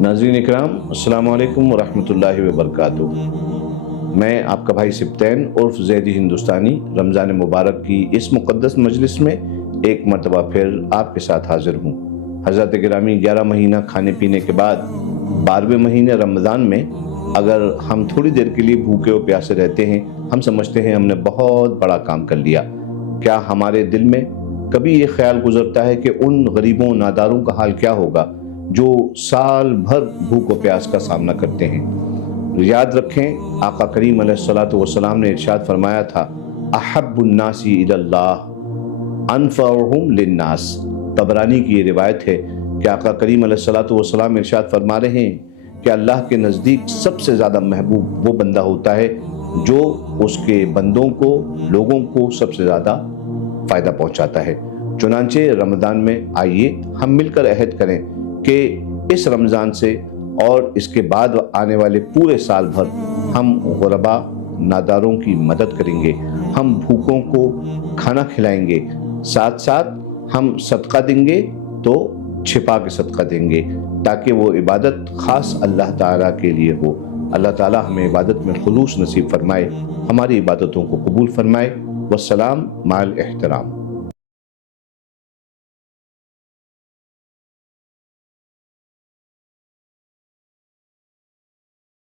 ناظرین اکرام، السلام علیکم ورحمۃ اللہ وبرکاتہ۔ میں آپ کا بھائی سبطین عرف زیدی ہندوستانی رمضان مبارک کی اس مقدس مجلس میں ایک مرتبہ پھر آپ کے ساتھ حاضر ہوں۔ حضرت گرامی 11 مہینہ کھانے پینے کے بعد 12ویں مہینے رمضان میں اگر ہم تھوڑی دیر کے لیے بھوکے و پیاسے رہتے ہیں، ہم سمجھتے ہیں ہم نے بہت بڑا کام کر لیا۔ کیا ہمارے دل میں کبھی یہ خیال گزرتا ہے کہ ان غریبوں ناداروں کا حال کیا ہوگا جو سال بھر بھوک و پیاس کا سامنا کرتے ہیں؟ یاد رکھیں، آقا کریم علیہ الصلوۃ والسلام نے ارشاد فرمایا تھا، احب الناس الی اللہ انفعہم للناس۔ طبرانی کی یہ روایت ہے کہ آقا کریم علیہ الصلوۃ والسلام ارشاد فرما رہے ہیں کہ اللہ کے نزدیک سب سے زیادہ محبوب وہ بندہ ہوتا ہے جو اس کے بندوں کو، لوگوں کو سب سے زیادہ فائدہ پہنچاتا ہے۔ چنانچہ رمضان میں آئیے ہم مل کر عہد کریں کہ اس رمضان سے اور اس کے بعد آنے والے پورے سال بھر ہم غربا ناداروں کی مدد کریں گے، ہم بھوکوں کو کھانا کھلائیں گے، ساتھ ساتھ ہم صدقہ دیں گے تو چھپا کے صدقہ دیں گے، تاکہ وہ عبادت خاص اللہ تعالیٰ کے لیے ہو۔ اللہ تعالیٰ ہمیں عبادت میں خلوص نصیب فرمائے، ہماری عبادتوں کو قبول فرمائے۔ والسلام مع الاحترام۔